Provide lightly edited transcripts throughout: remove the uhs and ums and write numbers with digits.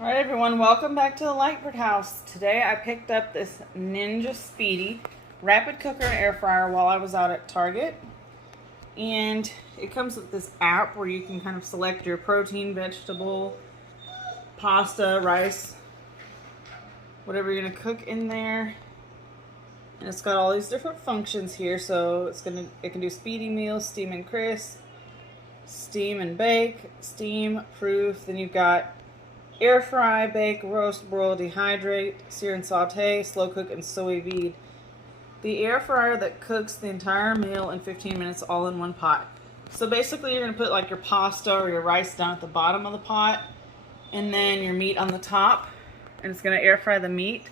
Alright everyone, welcome back to the Lightford house. Today I picked up this Ninja Speedi rapid cooker and air fryer while I was out at Target. And it comes with this app where you can kind of select your protein, vegetable, pasta, rice, whatever you're going to cook in there. And it's got all these different functions here. So it can do speedy meals, steam and crisp, steam and bake, steam, proof. Then you've got air fry, bake, roast, broil, dehydrate, sear and saute, slow cook, and sous vide. The air fryer that cooks the entire meal in 15 minutes all in one pot. So basically you're going to put like your pasta or your rice down at the bottom of the pot and then your meat on the top, and it's going to air fry the meat.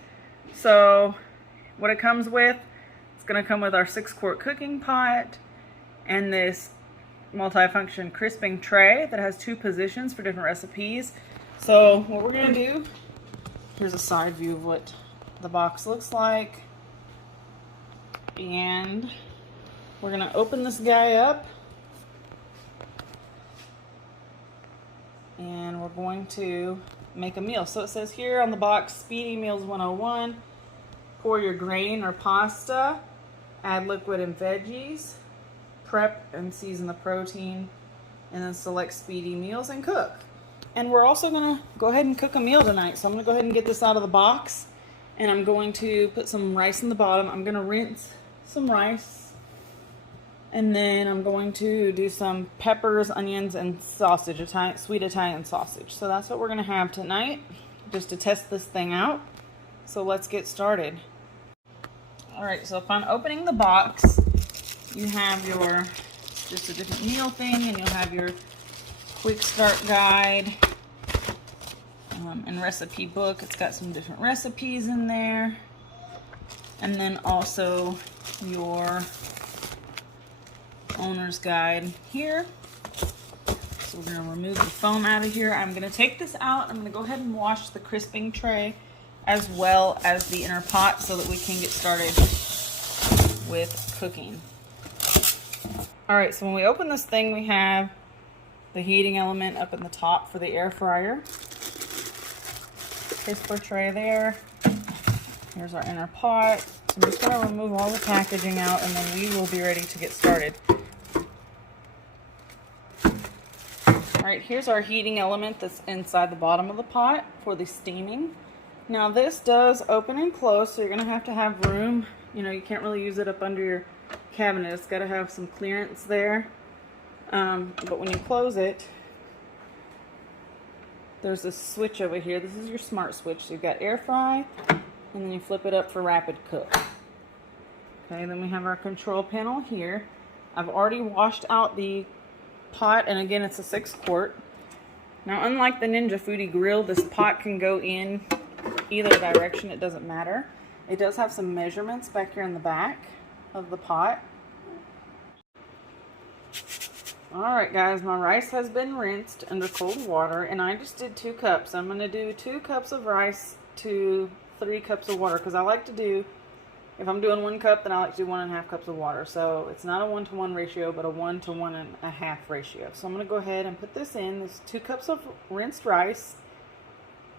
So what it comes with, it's going to come with our 6-quart cooking pot and this multi-function crisping tray that has 2 positions for different recipes. So what we're going to do, here's a side view of what the box looks like. And we're going to open this guy up. And we're going to make a meal. So it says here on the box, Speedy Meals 101. Pour your grain or pasta. Add liquid and veggies. Prep and season the protein. And then select Speedy Meals and cook. And we're also going to go ahead and cook a meal tonight. So I'm going to go ahead and get this out of the box. And I'm going to put some rice in the bottom. I'm going to rinse some rice. And then I'm going to do some peppers, onions, and sausage, sweet Italian sausage. So that's what we're going to have tonight, just to test this thing out. So let's get started. Alright, so upon opening the box, you have your, just a different meal thing, and you'll have your quick start guide and recipe book. It's got some different recipes in there, and then also your owner's guide here. So we're going to remove the foam out of here. I'm going to take this out. I'm going to go ahead and wash the crisping tray as well as the inner pot so that we can get started with cooking. Alright, so when we open this thing, we have the heating element up in the top for the air fryer. Crisper tray there. Here's our inner pot. So I'm just going to remove all the packaging out, and then we will be ready to get started. Alright, here's our heating element that's inside the bottom of the pot for the steaming. Now this does open and close, so you're going to have room. You know, you can't really use it up under your cabinet. It's got to have some clearance there. But when you close it, there's a switch over here. This is your smart switch. So you've got air fry, and then you flip it up for rapid cook. Okay, then we have our control panel here. I've already washed out the pot, and again, it's a 6-quart. Now, unlike the Ninja Speedi grill, this pot can go in either direction. It doesn't matter. It does have some measurements back here in the back of the pot. Alright guys, my rice has been rinsed under cold water, and I just did 2 cups. I'm going to do 2 cups of rice to 3 cups of water, because I like to do, if I'm doing 1 cup, then I like to do 1.5 cups of water. So it's not a 1-to-1 ratio, but a 1 to 1.5 ratio. So I'm going to go ahead and put this in. This is 2 cups of rinsed rice,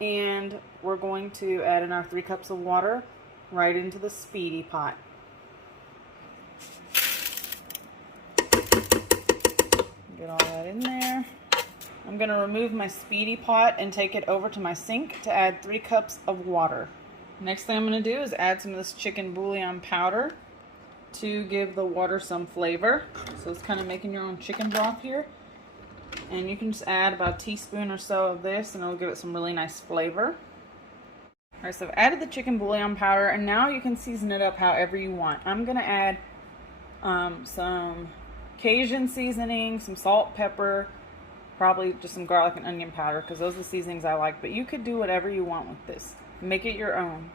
and we're going to add in our 3 cups of water right into the Speedi pot. Get all that in there. I'm going to remove my Speedi pot and take it over to my sink to add 3 cups of water. Next thing I'm going to do is add some of this chicken bouillon powder to give the water some flavor. So it's kind of making your own chicken broth here. And you can just add about a teaspoon or so of this, and it'll give it some really nice flavor. Alright, so I've added the chicken bouillon powder, and now you can season it up however you want. I'm going to add some Cajun seasoning, some salt, pepper, probably just some garlic and onion powder, because those are the seasonings I like. But you could do whatever you want with this. Make it your own.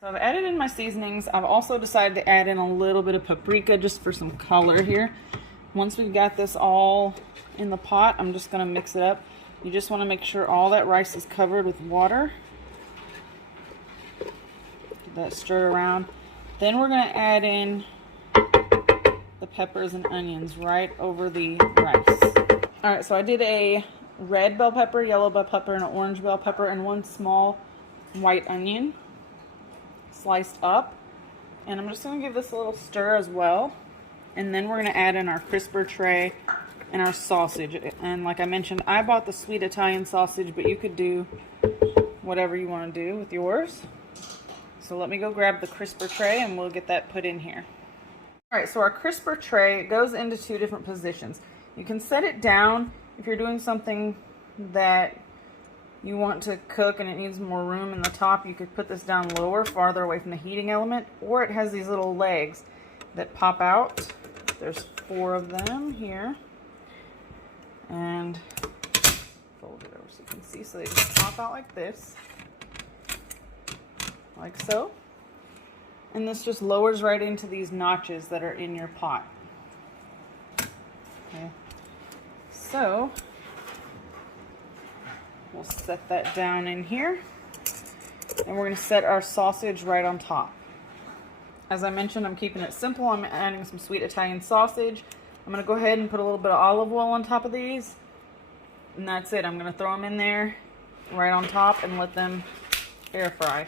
So I've added in my seasonings. I've also decided to add in a little bit of paprika just for some color here. Once we've got this all in the pot, I'm just going to mix it up. You just want to make sure all that rice is covered with water. Get that stirred around. Then we're going to add in the peppers and onions right over the rice. Alright, so I did a red bell pepper, yellow bell pepper, and an orange bell pepper, and 1 small white onion sliced up. And I'm just going to give this a little stir as well. And then we're going to add in our crisper tray and our sausage. And like I mentioned, I bought the sweet Italian sausage, but you could do whatever you want to do with yours. So let me go grab the crisper tray and we'll get that put in here. Alright, so our crisper tray goes into 2 different positions. You can set it down if you're doing something that you want to cook and it needs more room in the top. You could put this down lower, farther away from the heating element, or it has these little legs that pop out. There's 4 of them here. And fold it over so you can see. So they just pop out like this. Like so. And this just lowers right into these notches that are in your pot. Okay. So we'll set that down in here. And we're going to set our sausage right on top. As I mentioned, I'm keeping it simple. I'm adding some sweet Italian sausage. I'm going to go ahead and put a little bit of olive oil on top of these. And that's it. I'm going to throw them in there right on top and let them air fry.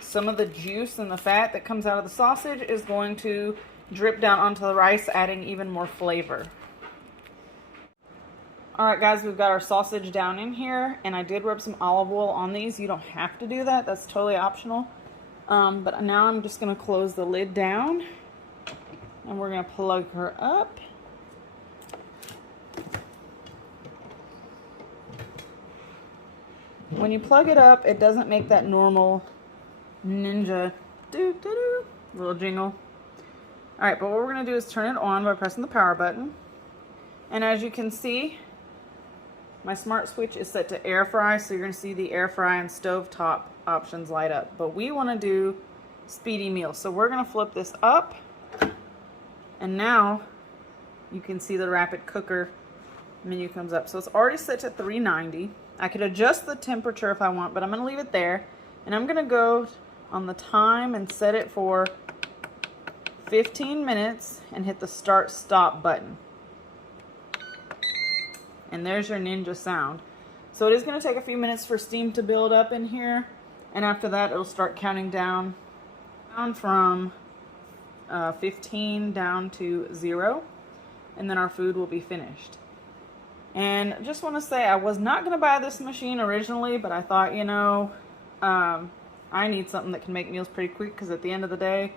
Some of the juice and the fat that comes out of the sausage is going to drip down onto the rice, adding even more flavor. Alright guys, we've got our sausage down in here, and I did rub some olive oil on these. You don't have to do that. That's totally optional. But now I'm just going to close the lid down, and we're going to plug her up. When you plug it up, it doesn't make that normal Ninja doo-doo-doo little jingle. Alright, but what we're going to do is turn it on by pressing the power button. And as you can see, my smart switch is set to air fry, so you're going to see the air fry and stovetop options light up. But we want to do speedy meal, so we're going to flip this up. And now you can see the rapid cooker menu comes up. So it's already set to 390. I could adjust the temperature if I want, but I'm going to leave it there. And I'm going to go on the time and set it for 15 minutes and hit the start stop button. And there's your Ninja sound. So it is going to take a few minutes for steam to build up in here. And after that, it'll start counting down from 15 down to 0. And then our food will be finished. And just want to say, I was not going to buy this machine originally, but I thought, you know, I need something that can make meals pretty quick, because at the end of the day,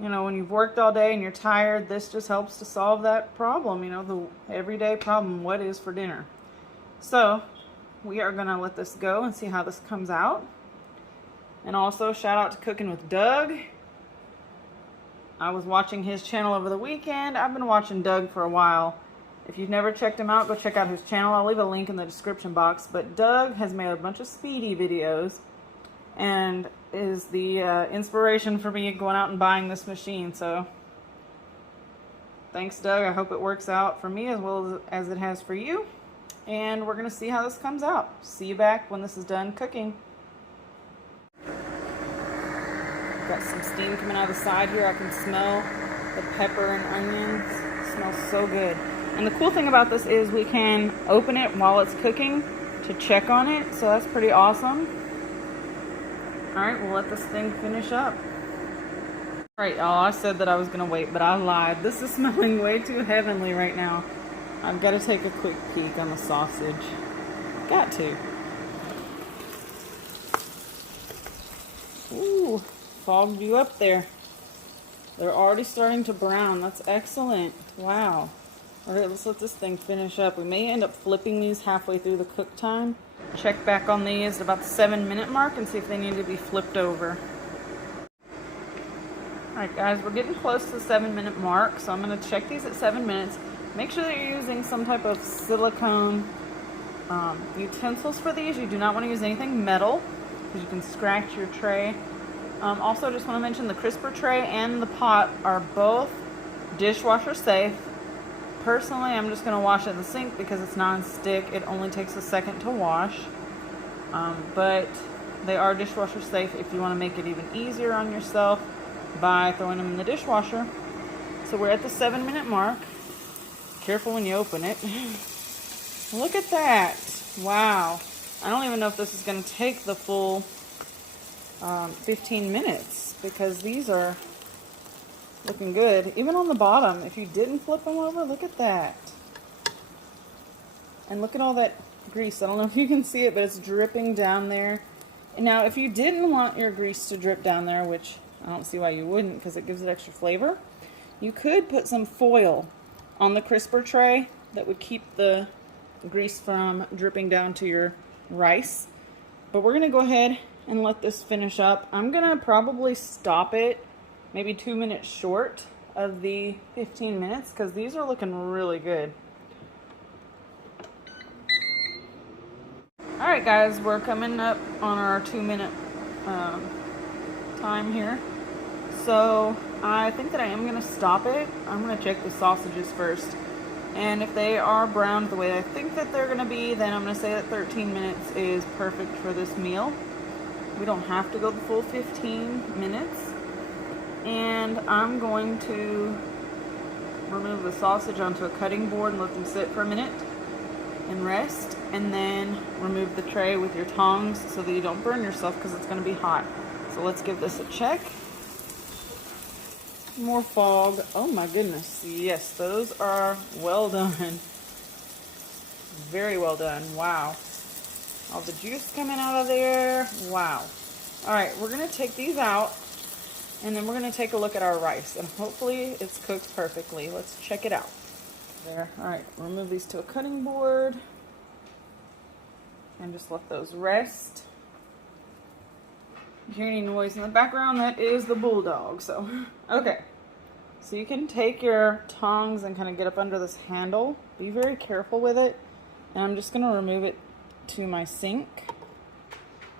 you know, when you've worked all day and you're tired, this just helps to solve that problem, you know, the everyday problem, what is for dinner. So we are going to let this go and see how this comes out. And also shout out to Cooking with Doug. I was watching his channel over the weekend. I've been watching Doug for a while. If you've never checked him out, go check out his channel. I'll leave a link in the description box. But Doug has made a bunch of Speedy videos and is the inspiration for me going out and buying this machine. So thanks, Doug. I hope it works out for me as well as it has for you. And we're going to see how this comes out. See you back when this is done cooking. Got some steam coming out of the side here. I can smell the pepper and onions. It smells so good. And the cool thing about this is we can open it while it's cooking to check on it. So that's pretty awesome. Alright, we'll let this thing finish up. Alright, y'all, I said that I was going to wait, but I lied. This is smelling way too heavenly right now. I've got to take a quick peek on the sausage. Got to. Ooh, fogged you up there. They're already starting to brown. That's excellent. Wow. Alright, let's let this thing finish up. We may end up flipping these halfway through the cook time. Check back on these at about the 7-minute mark and see if they need to be flipped over. Alright guys, we're getting close to the 7-minute mark, so I'm going to check these at 7 minutes. Make sure that you're using some type of silicone utensils for these. You do not want to use anything metal, because you can scratch your tray. Also, just want to mention the crisper tray and the pot are both dishwasher safe. Personally, I'm just going to wash it in the sink because it's non-stick. It only takes a second to wash. But they are dishwasher safe if you want to make it even easier on yourself by throwing them in the dishwasher. So we're at the 7-minute mark. Careful when you open it. Look at that. Wow. I don't even know if this is going to take the full 15 minutes because these are looking good. Even on the bottom, if you didn't flip them over, look at that. And look at all that grease. I don't know if you can see it, but it's dripping down there. And now, if you didn't want your grease to drip down there, which I don't see why you wouldn't because it gives it extra flavor, you could put some foil on the crisper tray that would keep the grease from dripping down to your rice. But we're going to go ahead and let this finish up. I'm going to probably stop it maybe 2 minutes short of the 15 minutes because these are looking really good. Alright guys, we're coming up on our 2-minute time here. So I think that I am going to stop it. I'm going to check the sausages first. And if they are browned the way I think that they're going to be, then I'm going to say that 13 minutes is perfect for this meal. We don't have to go the full 15 minutes. And I'm going to remove the sausage onto a cutting board and let them sit for a minute and rest. And then remove the tray with your tongs so that you don't burn yourself because it's going to be hot. So let's give this a check. More fog. Oh my goodness. Yes, those are well done. Very well done. Wow. All the juice coming out of there. Wow. Alright, we're going to take these out and then we're going to take a look at our rice and hopefully it's cooked perfectly. Let's check it out. There. Alright, remove these to a cutting board and just let those rest. You hear any noise in the background? That is the bulldog. So, okay. So you can take your tongs and kind of get up under this handle. Be very careful with it. And I'm just going to remove it to my sink.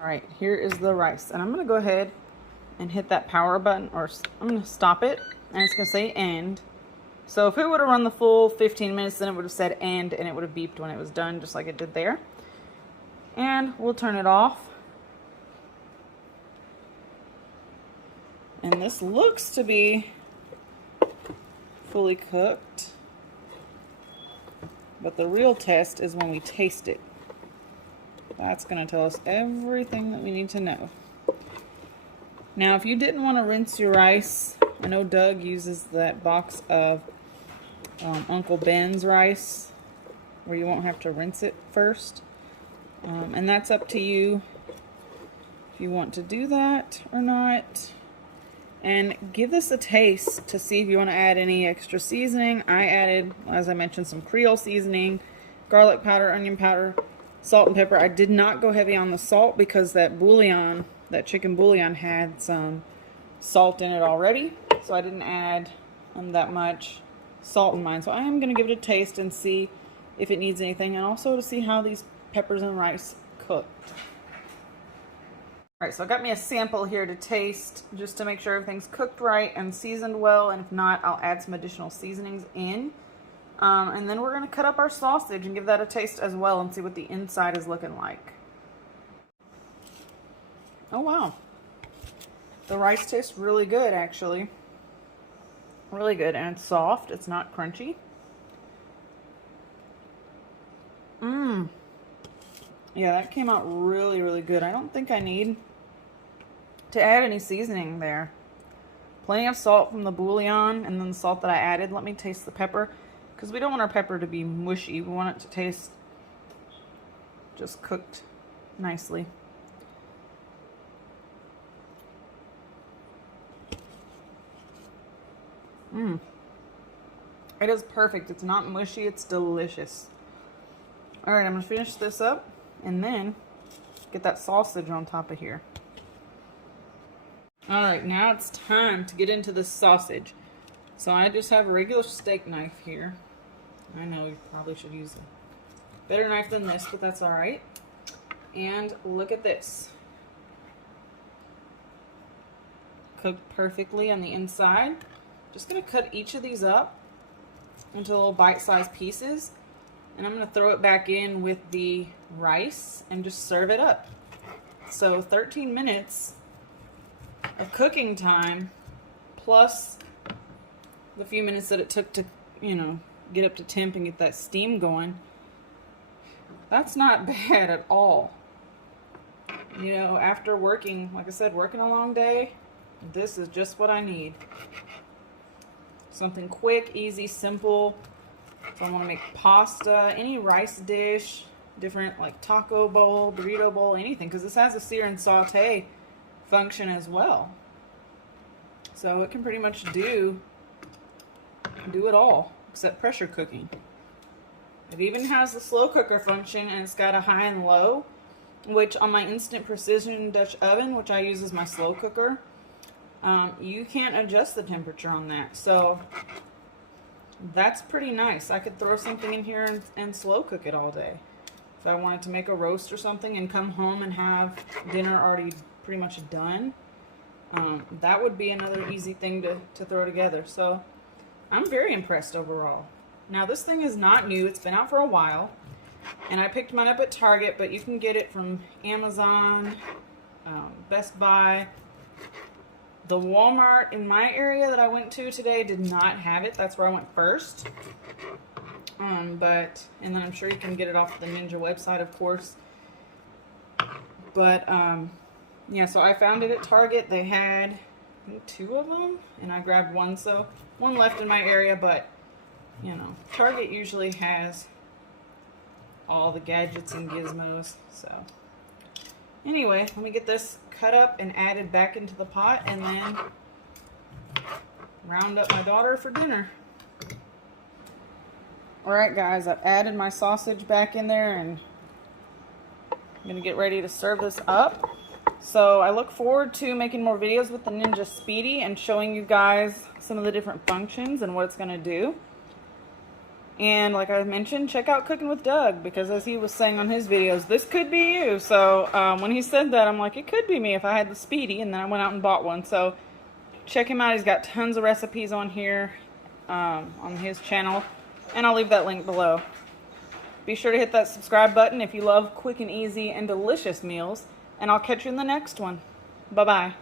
Alright, here is the rice. And I'm going to go ahead and hit that power button, or I'm going to stop it. And it's going to say end. So if it would have run the full 15 minutes, then it would have said end and it would have beeped when it was done, just like it did there. And we'll turn it off. And this looks to be fully cooked. But the real test is when we taste it. That's going to tell us everything that we need to know. Now, if you didn't want to rinse your rice, I know Doug uses that box of Uncle Ben's rice where you won't have to rinse it first. And that's up to you if you want to do that or not. And give this a taste to see if you want to add any extra seasoning. I added, as I mentioned, some Creole seasoning, garlic powder, onion powder, salt and pepper. I did not go heavy on the salt because that bouillon, that chicken bouillon, had some salt in it already. So I didn't add that much salt in mine. So I am going to give it a taste and see if it needs anything, and also to see how these peppers and rice cooked. Alright, so I got me a sample here to taste just to make sure everything's cooked right and seasoned well, and if not, I'll add some additional seasonings in. And then we're going to cut up our sausage and give that a taste as well and see what the inside is looking like. Oh wow. The rice tastes really good, actually. Really good, and it's soft. It's not crunchy. Yeah, that came out really, really good. I don't think I need to add any seasoning there. Plenty of salt from the bouillon and then the salt that I added. Let me taste the pepper, because we don't want our pepper to be mushy. We want it to taste just cooked nicely. It is perfect. It's not mushy. It's delicious. All right, I'm going to finish this up and then get that sausage on top of here. All right, now it's time to get into the sausage. So I just have a regular steak knife here. I know we probably should use a better knife than this, but that's all right. And look at this. Cooked perfectly on the inside. Just going to cut each of these up into little bite-sized pieces. And I'm going to throw it back in with the rice and just serve it up. So 13 minutes of cooking time plus the few minutes that it took to, you know, get up to temp and get that steam going. That's not bad at all. You know, after working, like I said, working a long day, this is just what I need. Something quick, easy, simple. If I want to make pasta, any rice dish, different like taco bowl, burrito bowl, anything, because this has a sear and saute function as well. So it can pretty much do it all, except pressure cooking. It even has the slow cooker function, and it's got a high and low, which on my instant precision Dutch oven, which I use as my slow cooker, you can't adjust the temperature on that. So that's pretty nice. I could throw something in here and slow cook it all day. If I wanted to make a roast or something and come home and have dinner already pretty much done, that would be another easy thing to throw together. So I'm very impressed overall. Now this thing is not new. It's been out for a while. And I picked mine up at Target, but you can get it from Amazon, Best Buy. The Walmart in my area that I went to today did not have it. That's where I went first. And then I'm sure you can get it off the Ninja website, of course. But, yeah, so I found it at Target. They had, I think, 2 of them, and I grabbed one. So one left in my area, but, you know, Target usually has all the gadgets and gizmos. So anyway, let me get this cut up and added back into the pot, and then round up my daughter for dinner. Alright guys, I've added my sausage back in there, and I'm going to get ready to serve this up. So I look forward to making more videos with the Ninja Speedi and showing you guys some of the different functions and what it's going to do. And like I mentioned, check out Cooking with Doug, because as he was saying on his videos, this could be you. So when he said that, I'm like, it could be me if I had the Speedi, and then I went out and bought one. So check him out. He's got tons of recipes on here on his channel, and I'll leave that link below. Be sure to hit that subscribe button if you love quick and easy and delicious meals, and I'll catch you in the next one. Bye-bye.